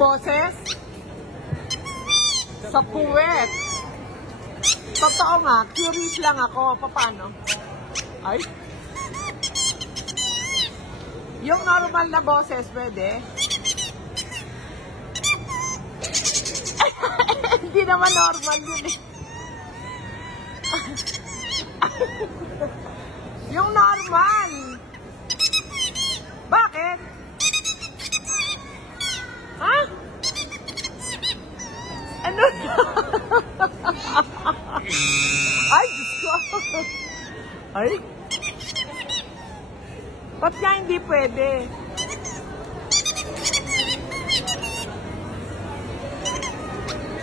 boses? Sa puwet. Totoo nga, curious lang ako. Paano? Ay? Yung normal na boses, pwede? Hindi naman normal yun eh. Yung normal. Bakit? Ha? Ano? Ay, Diyos ko. Ay. Ba't nga hindi pwede?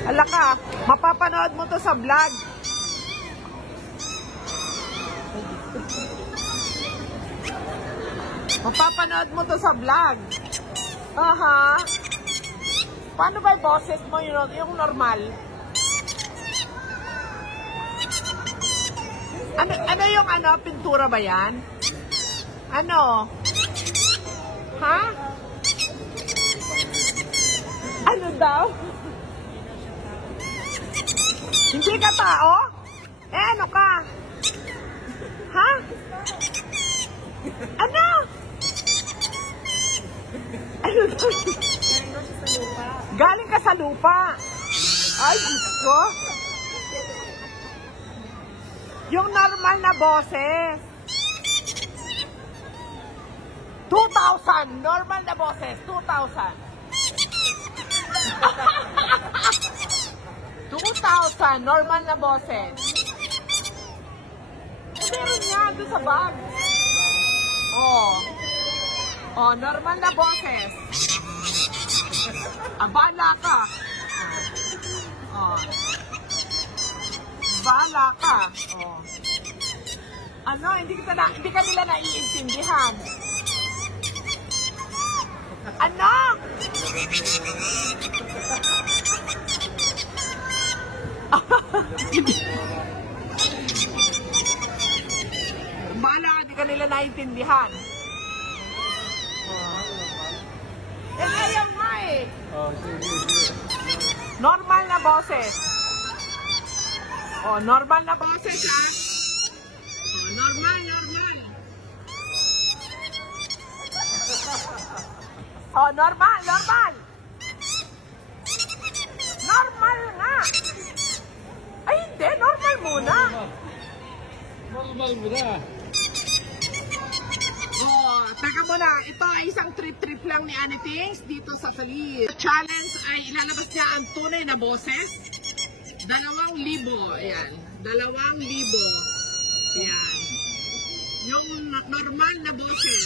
Hala ka, mapapanood mo to sa vlog. Mapapanood mo to sa vlog. Aha. Paano ba yung boses mo yung normal? Ano yung pintura ba yan? Ano? Ha? Ano daw? Hindi ka tao? Eh, ano ka? Ha? Ano? Ano daw? Galing ka sa lupa. Ay, Diyos ko. Yung normal na boses. 2,000. Normal na boses. 2,000. 2,000. Normal na boses. Meron nga doon sa bag. Oh, normal na boses. Abala ka. Abala ka. Ano, hindi ka nila naiintindihan. Ano? Abala ka, hindi ka nila naiintindihan. Ayaw nga eh. Normal na boses. Normal na boses ha. Normal. Normal. Normal nga. Ay hindi, normal muna. Normal muna. Taka muna, ito ay isang trip lang ni Annie Things dito sa Salis. Challenge ay ilalabas niya ang tunay na boses. 2,000. Ayan. 2,000. Ayan. Yung normal na boses.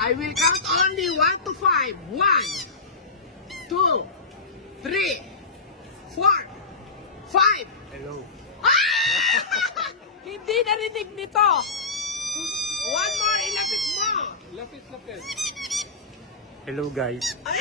I will count only 1 to 5. 1, 2, 3, 4, 5. Hello. Hindi narinig nito. One more, ilapit mo. Lapit. Hello guys. Ay!